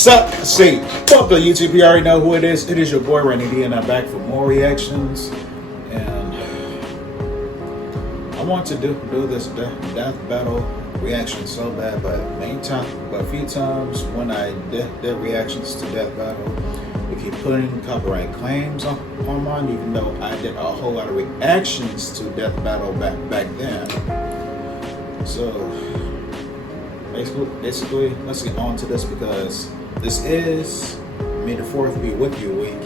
Sup, say, fuck the YouTube, you already know who it is. It is your boy, Randy D, and I'm back for more reactions. And I want to do this death battle reaction so bad, but a few times when I did reactions to death battle, we keep putting copyright claims on mine, even though I did a whole lot of reactions to death battle back then. So basically, let's get on to this because this is May the 4th be with you week,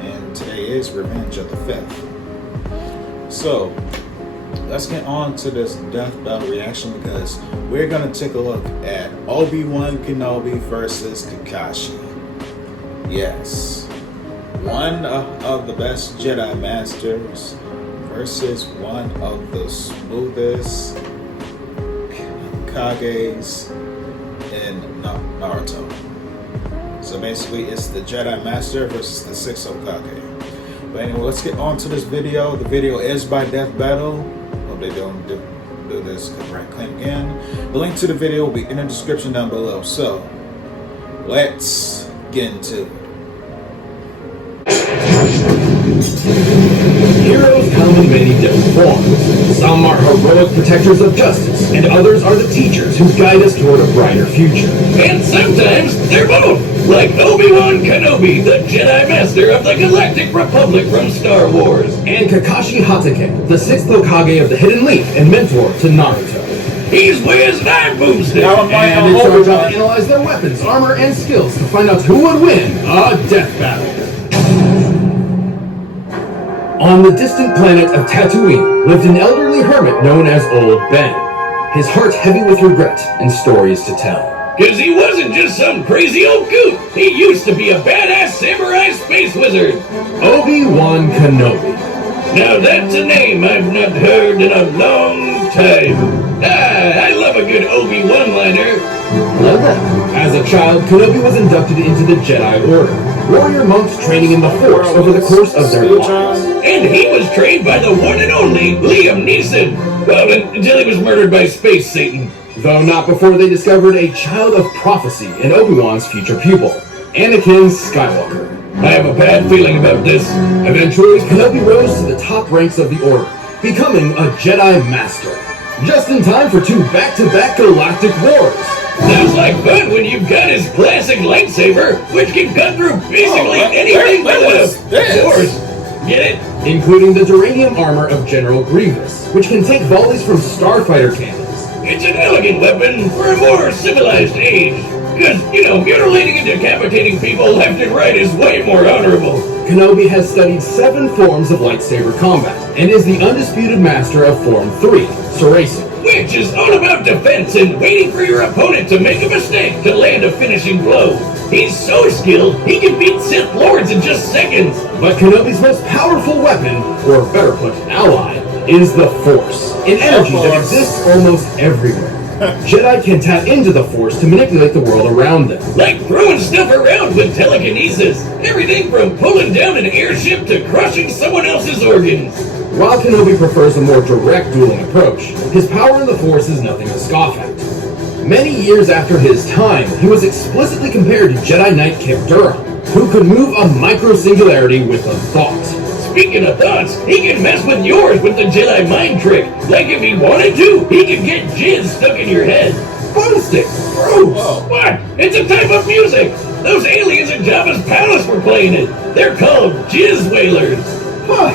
and today is Revenge of the 5th. So let's get on to this death battle reaction because we're gonna take a look at Obi-Wan Kenobi versus Kakashi. Yes, one of the best Jedi Masters versus one of the smoothest Kages in Naruto. So basically it's the Jedi Master versus the 6 Hokage. But anyway, let's get on to this video. The video is by Death Battle. Hope they don't do this copyright claim again. The link to the video will be in the description down below. So let's get into it. Heroes come in many different forms. Some are heroic protectors of justice, and others are the teachers who guide us toward a brighter future. And sometimes they're both, like Obi-Wan Kenobi, the Jedi Master of the Galactic Republic from Star Wars. And Kakashi Hatake, the 6th Hokage of the Hidden Leaf and mentor to Naruto. He's whiz and I'm boosted. And it's our job to analyze their weapons, armor, and skills to find out who would win a death battle. On the distant planet of Tatooine lived an elderly hermit known as Old Ben. His heart heavy with regret and stories to tell. Cause he wasn't just some crazy old goot. He used to be a badass samurai space wizard. Obi-Wan Kenobi. Now that's a name I've not heard in a long time. I love a good Obi-Wan liner. Well then, as a child, Kenobi was inducted into the Jedi Order. Warrior monks training in the Force over the course of their lives. And he was trained by the one and only Liam Neeson. Well, until he was murdered by Space Satan. Though not before they discovered a child of prophecy in Obi-Wan's future pupil, Anakin Skywalker. I have a bad feeling about this. Eventually, Kenobi rose to the top ranks of the Order, becoming a Jedi Master. Just in time for 2 back-to-back galactic wars. Sounds like fun when you've got his classic lightsaber, which can cut through basically anything with a force. Get it? Including the duranium armor of General Grievous, which can take volleys from starfighter cannons. It's an elegant weapon for a more civilized age. Because, mutilating and decapitating people left and right is way more honorable. Kenobi has studied 7 forms of lightsaber combat, and is the undisputed master of Form 3, Seracing. Which is all about defense and waiting for your opponent to make a mistake to land a finishing blow. He's so skilled, he can beat Sith Lords in just seconds. But Kenobi's most powerful weapon, or better put, ally, is the Force, an energy that exists almost everywhere. Jedi can tap into the Force to manipulate the world around them. Like throwing stuff around with telekinesis. Everything from pulling down an airship to crushing someone else's organs. While Kenobi prefers a more direct dueling approach, his power in the Force is nothing to scoff at. Many years after his time, he was explicitly compared to Jedi Knight Kip Durham, who could move a micro-singularity with a thought. Speaking of thoughts, he can mess with yours with the Jedi mind trick. Like if he wanted to, he could get jizz stuck in your head. Boomstick! Gross! What? It's a type of music! Those aliens at Jabba's palace were playing it. They're called jizz whalers. Huh.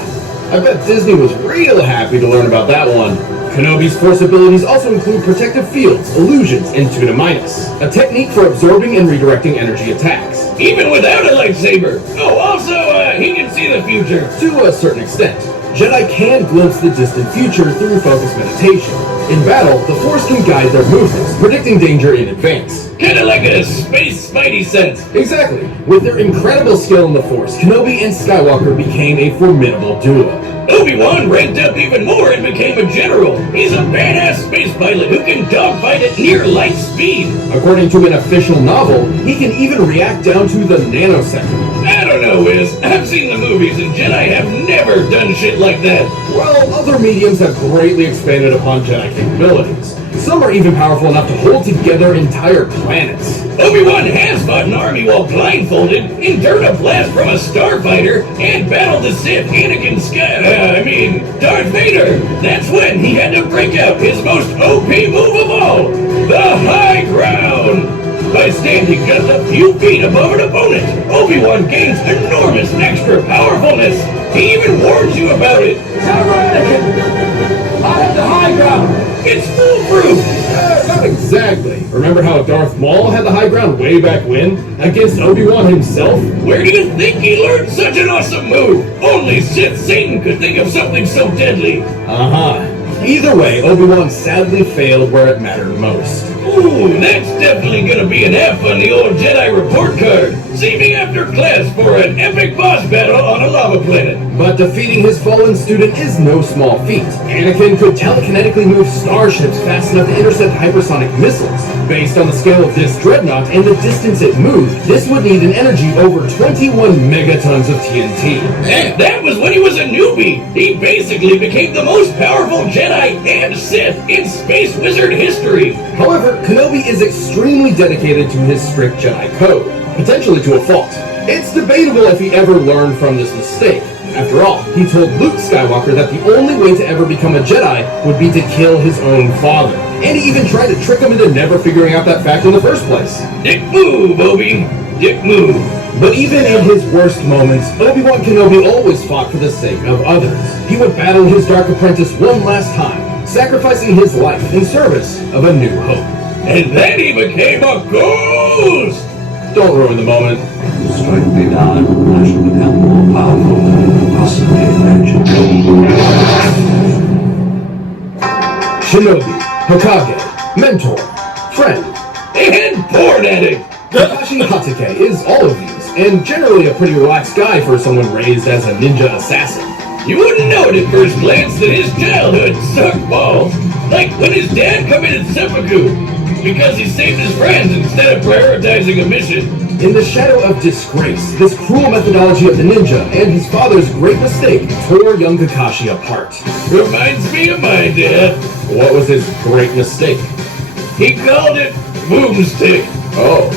I bet Disney was real happy to learn about that one. Kenobi's Force abilities also include protective fields, illusions, and Tuna Minus, a technique for absorbing and redirecting energy attacks. Even without a lightsaber. Oh, also, he can see the future. To a certain extent, Jedi can glimpse the distant future through focused meditation. In battle, the Force can guide their movements, predicting danger in advance. Kinda like a space spidey sense. Exactly. With their incredible skill in the Force, Kenobi and Skywalker became a formidable duo. Obi-Wan ranked up even more and became a general. He's a badass space pilot who can dogfight at near light speed. According to an official novel, he can even react down to the nanosecond. I don't know, Wiz. I've seen the movies and Jedi have never done shit like that. Well, other mediums have greatly expanded upon Jedi capabilities. Some are even powerful enough to hold together entire planets. Obi-Wan has fought an army while blindfolded, endured a blast from a starfighter, and battled the Sith Darth Vader. That's when he had to break out his most OP move of all, the high ground. By standing just a few feet above an opponent, Obi-Wan gains enormous extra powerfulness. He even warns you about it. Never, Anakin! I have the high ground! It's foolproof! Not exactly. Remember how Darth Maul had the high ground way back when? Against Obi-Wan himself? Where do you think he learned such an awesome move? Only Sith Satan could think of something so deadly. Uh-huh. Either way, Obi-Wan sadly failed where it mattered most. Ooh, that's definitely gonna be an F on the old Jedi report card. See me after class for an epic boss battle on a lava planet. But defeating his fallen student is no small feat. Anakin could telekinetically move starships fast enough to intercept hypersonic missiles. Based on the scale of this dreadnought and the distance it moved, this would need an energy over 21 megatons of TNT. And that was when he was a newbie. He basically became the most powerful Jedi and Sith in Space Wizard history. However, Kenobi is extremely dedicated to his strict Jedi code, potentially to a fault. It's debatable if he ever learned from this mistake. After all, he told Luke Skywalker that the only way to ever become a Jedi would be to kill his own father. And he even tried to trick him into never figuring out that fact in the first place. Dick move, Obi. Dick move. But even in his worst moments, Obi-Wan Kenobi always fought for the sake of others. He would battle his Dark Apprentice one last time, sacrificing his life in service of a new hope. And then he became a ghost! Don't ruin the moment. Strike me down, I shall become more powerful than you can possibly imagine. Shinobi, Hokage, mentor, friend. And porn addict! Kakashi Hatake is all of these, and generally a pretty relaxed guy for someone raised as a ninja assassin. You wouldn't know it at first glance that his childhood sucked balls. Like when his dad committed seppuku, because he saved his friends instead of prioritizing a mission. In the shadow of disgrace, this cruel methodology of the ninja and his father's great mistake tore young Kakashi apart. Reminds me of my dad. What was his great mistake? He called it boomstick. Oh.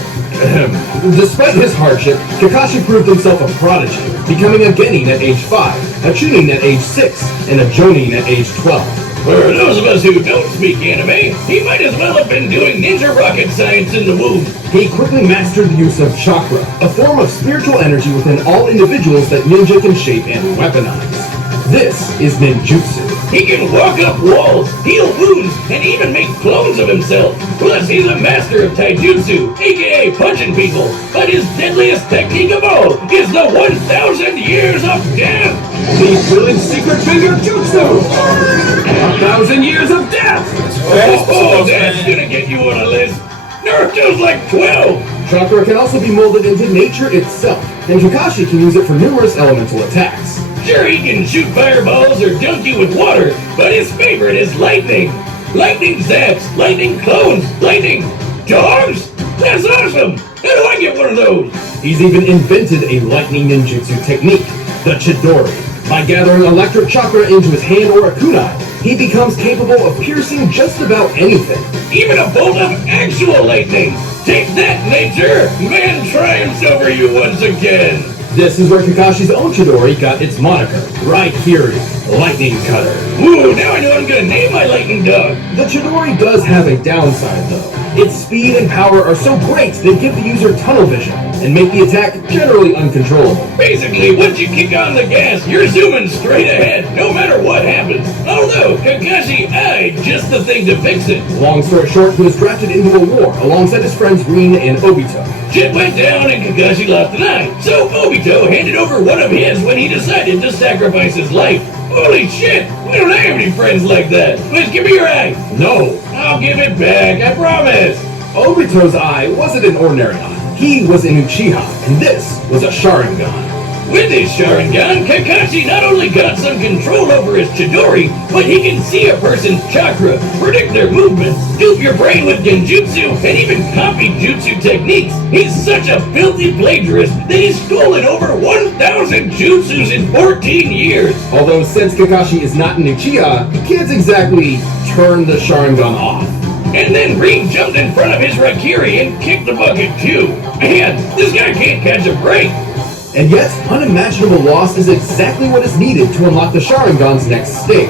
Despite his hardship, Kakashi proved himself a prodigy, becoming a genin at age 5, a chunin at age 6, and a jonin at age 12. For those of us who don't speak anime, he might as well have been doing ninja rocket science in the womb. He quickly mastered the use of chakra, a form of spiritual energy within all individuals that ninja can shape and weaponize. This is ninjutsu. He can walk up walls, heal wounds, and even make clones of himself. Plus, he's a master of taijutsu, aka punching people. But his deadliest technique of all is the 1,000 years of death. The village secret finger jutsu! 1,000 years of death! Oh, that's gonna get you on a list. Naruto's like 12. Chakra can also be molded into nature itself, and Kakashi can use it for numerous elemental attacks. Sure, he can shoot fireballs or dunk you with water, but his favorite is lightning. Lightning zaps, lightning clones, lightning dogs? That's awesome! How do I get one of those? He's even invented a lightning ninjutsu technique, the Chidori. By gathering electric chakra into his hand or a kunai, he becomes capable of piercing just about anything. Even a bolt of actual lightning! Take that, nature! Man triumphs over you once again! This is where Kakashi's own Chidori got its moniker, Raikiri, Lightning Cutter. Ooh, now I know what I'm gonna name my lightning dog! The Chidori does have a downside though. Its speed and power are so great they give the user tunnel vision and make the attack generally uncontrollable. Basically, once you kick on the gas, you're zooming straight ahead, no matter what happens. Although, Kakashi eyed just the thing to fix it. Long story short, he was drafted into a war alongside his friends Rin and Obito. Shit went down and Kakashi lost an eye, so Obito handed over one of his when he decided to sacrifice his life. Holy shit, we don't have any friends like that. Please give me your eye. No, I'll give it back, I promise. Obito's eye wasn't an ordinary eye. He was an Uchiha, and this was a Sharingan. With his Sharingan, Kakashi not only got some control over his Chidori, but he can see a person's chakra, predict their movements, dupe your brain with genjutsu, and even copy jutsu techniques. He's such a filthy plagiarist that he's stolen over 1,000 jutsus in 14 years. Although since Kakashi is not an Uchiha, he can't exactly turn the Sharingan off. and then Reed jumped in front of his Rakiri and kicked the bucket too. Man, this guy can't catch a break. And yet, unimaginable loss is exactly what is needed to unlock the Sharingan's next stage,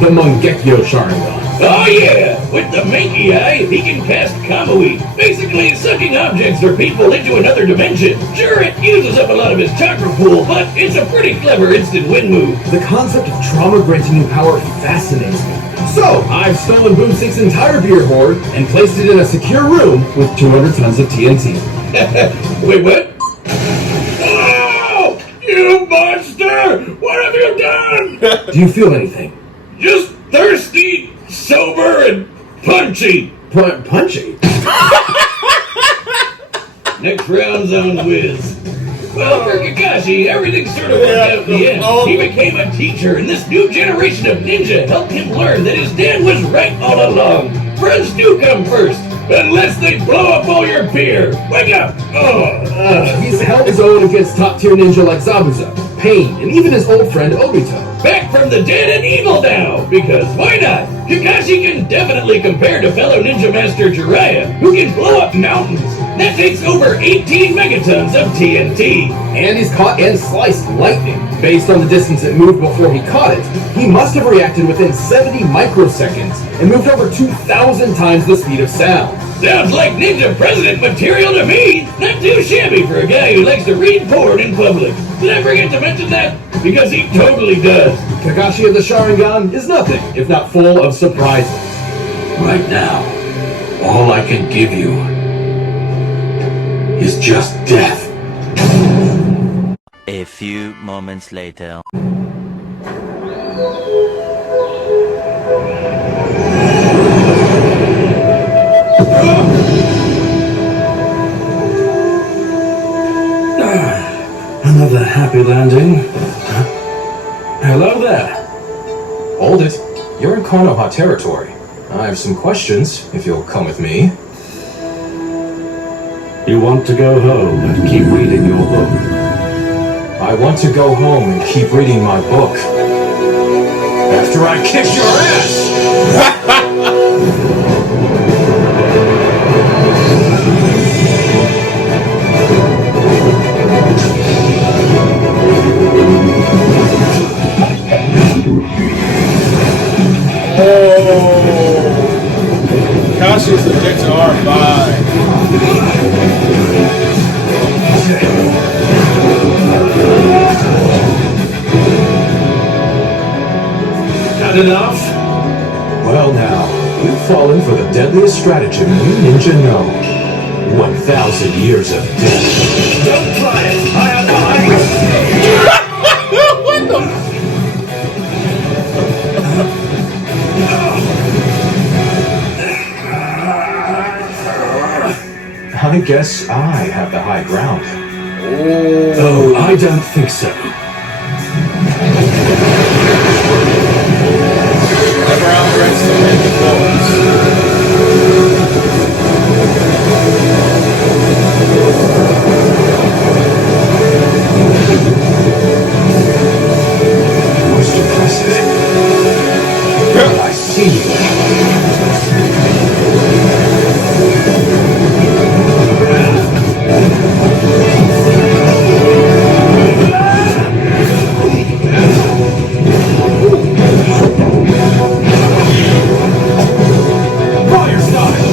the Mangekyo Sharingan. Oh yeah, with the Manky Eye, he can cast Kamui, basically sucking objects or people into another dimension. Sure, it uses up a lot of his chakra pool, but it's a pretty clever instant win move. The concept of trauma granting new power fascinates me. So, I've stolen Boom 6's entire beer hoard and placed it in a secure room with 200 tons of TNT. Wait, what? Oh, you monster! What have you done? Do you feel anything? Just thirsty, sober, and punchy. Punchy? Next round's on Wiz. Well, for Kakashi, everything sort of worked out in the end. He became a teacher, and this new generation of ninja helped him learn that his dad was right all along. Friends do come first, unless they blow up all your beer. Wake up! He's held his own against top-tier ninja like Zabuza, Pain, and even his old friend Obito. Back from the dead and evil now, because why not? Kakashi can definitely compare to fellow ninja master Jiraiya, who can blow up mountains. That takes over 18 megatons of TNT. And he's caught and sliced lightning. Based on the distance it moved before he caught it, he must have reacted within 70 microseconds and moved over 2,000 times the speed of sound. Sounds like ninja president material to me. Not too shabby for a guy who likes to read porn in public. Did I forget to mention that? Because he totally does. Kakashi of the Sharingan is nothing if not full of surprises. Right now, all I can give you is just death. A few moments later. Another happy landing. Hello there. Hold it. You're in Konoha territory. I have some questions, if you'll come with me. You want to go home and keep reading your book? I want to go home and keep reading my book. After I kick your ass! Kashi's the dick to R5. Had enough? Well now, you've fallen for the deadliest stratagem any ninja know. 1,000 years of death. Don't try it. I have the high. What the? I guess I have the high ground. Oh, I don't think so. Never underestimate the boys. Most impressive. I see you. Fire style!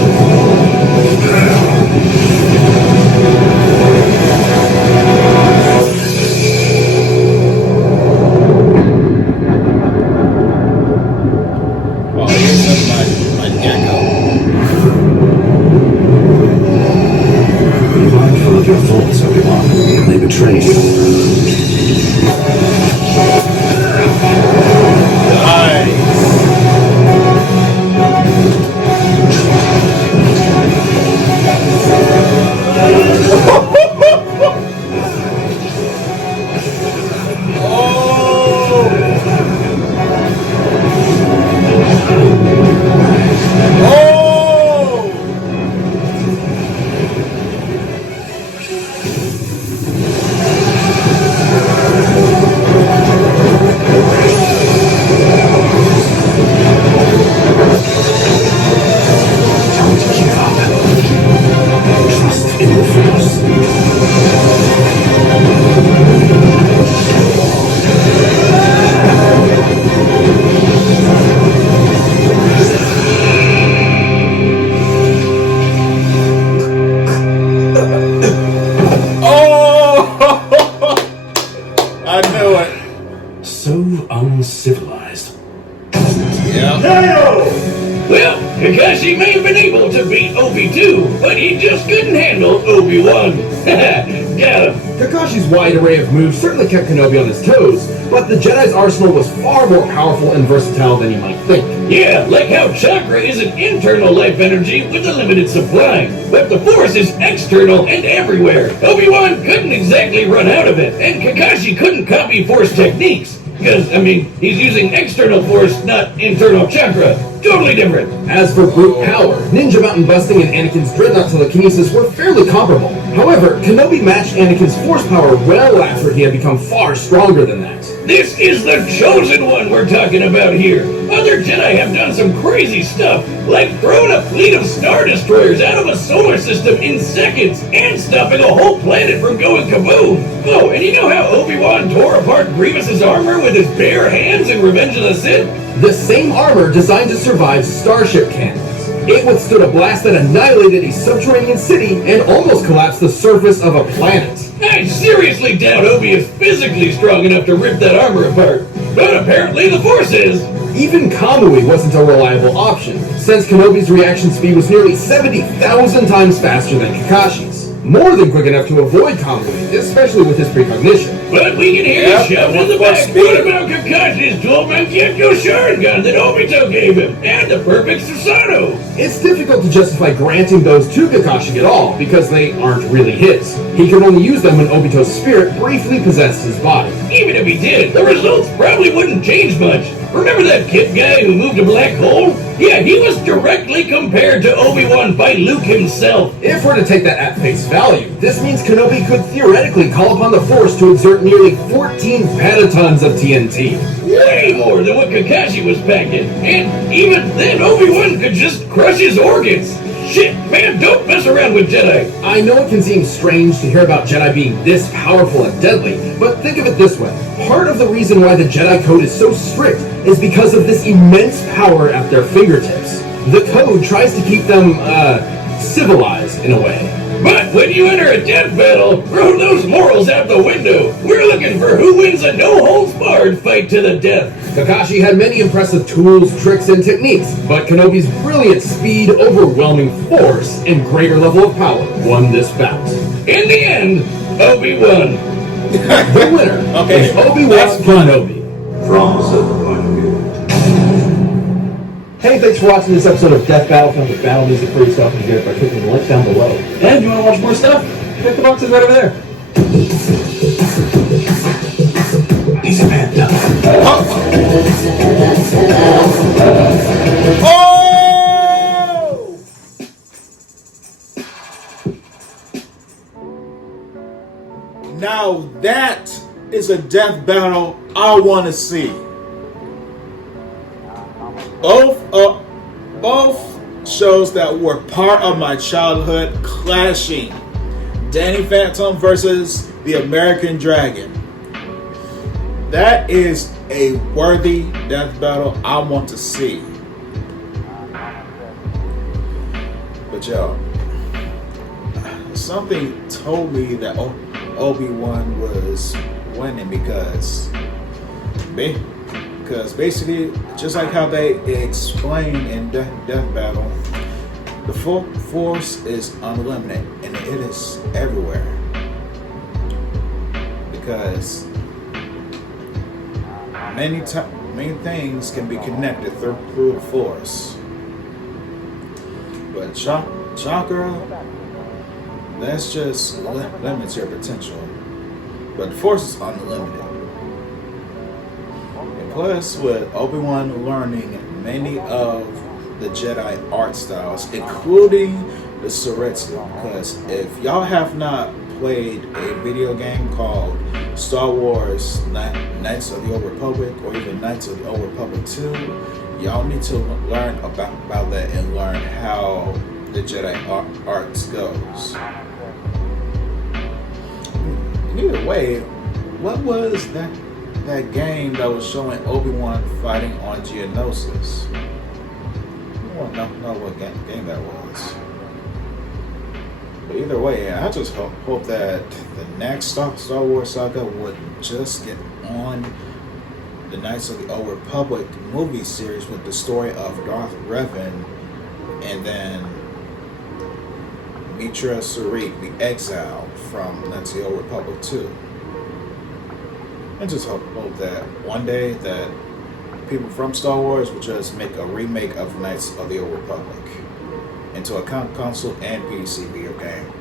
Oh, here's my gecko. Be mindful of your thoughts, Obi-Wan. They betray you. Obi too, but he just couldn't handle Obi-Wan. Got him. Kakashi's wide array of moves certainly kept Kenobi on his toes, but the Jedi's arsenal was far more powerful and versatile than you might think. Yeah, like how chakra is an internal life energy with a limited supply, but the Force is external and everywhere. Obi-Wan couldn't exactly run out of it, and Kakashi couldn't copy Force techniques. Because, I mean, he's using external Force, not internal chakra. Totally different. As for brute power, ninja mountain busting and Anakin's dreadnought telekinesis were fairly comparable. However, Kenobi matched Anakin's force power well after he had become far stronger than that. This is the chosen one we're talking about here. Other Jedi have done some crazy stuff, like throwing a fleet of Star Destroyers out of a solar system in seconds and stopping a whole planet from going kaboom. Oh, and you know how Obi-Wan tore apart Grievous's armor with his bare hands in Revenge of the Sith? The same armor designed to survive starship cannons. It withstood a blast that annihilated a subterranean city and almost collapsed the surface of a planet. I seriously doubt Obi is physically strong enough to rip that armor apart, but apparently the Force is. Even Kamui wasn't a reliable option, since Kenobi's reaction speed was nearly 70,000 times faster than Kakashi's. More than quick enough to avoid Kamui, especially with his precognition. But we can hear you shoved in the back. What about Kakashi's dual Mangekyou Sharingan that Obito gave him? And the perfect Susanoo? It's difficult to justify granting those to Kakashi at all, because they aren't really his. He could only use them when Obito's spirit briefly possessed his body. Even if he did, the results probably wouldn't change much. Remember that kid guy who moved a black hole? Yeah, he was directly compared to Obi-Wan by Luke himself. If we're to take that at face value, this means Kenobi could theoretically call upon the Force to exert nearly 14 petatons of TNT. Way more than what Kakashi was packing. And even then, Obi-Wan could just crush his organs. Shit, man, don't mess around with Jedi. I know it can seem strange to hear about Jedi being this powerful and deadly, but think of it this way. Part of the reason why the Jedi Code is so strict is because of this immense power at their fingertips. The Code tries to keep them, civilized in a way. But when you enter a death battle, throw those morals out the window. We're looking for who wins a no-holds-barred fight to the death. Kakashi had many impressive tools, tricks, and techniques, but Kenobi's brilliant speed, overwhelming force, and greater level of power won this bout. In the end, Obi-Wan. The winner is Obi-Wan Kenobi. From a certain point of view. Hey, thanks for watching this episode of Death Battle. Found the battle music for yourself and get it by clicking the link down below. And if you want to watch more stuff, click the boxes right over there. He's a man down. Oh! Now that is a death battle I want to see. Both shows that were part of my childhood clashing. Danny Phantom versus the American Dragon. That is a worthy death battle I want to see. But yo, something told me that Obi-Wan was winning because basically, just like how they explain in Death Battle, the Force is unlimited and it is everywhere. Because many things can be connected through the Force. But chakra, that's just limits your potential. But the Force is unlimited. Plus, with Obi-Wan learning many of the Jedi art styles, including the Suretsu, because if y'all have not played a video game called Star Wars Knights of the Old Republic or even Knights of the Old Republic 2, y'all need to learn about that and learn how the Jedi arts goes. Either way, what was that game that was showing Obi-Wan fighting on Geonosis? I don't know what game that was. But either way, I just hope that the next Star Wars saga would just get on the Knights of the Old Republic movie series with the story of Darth Revan, and then Mitra Surik be exiled from Knights of the Old Republic 2. And just hope that one day that people from Star Wars will just make a remake of Knights of the Old Republic into a console and PC video game.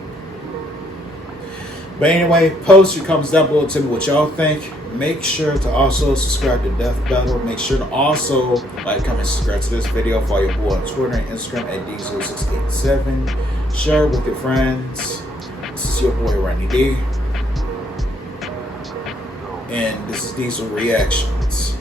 But anyway, post your comments down below. Tell me what y'all think. Make sure to also subscribe to Death Battle. Make sure to also like, comment, subscribe to this video. Follow your boy on Twitter and Instagram at D0687. Share it with your friends. This is your boy Randy D. And this is Diesel Reactions.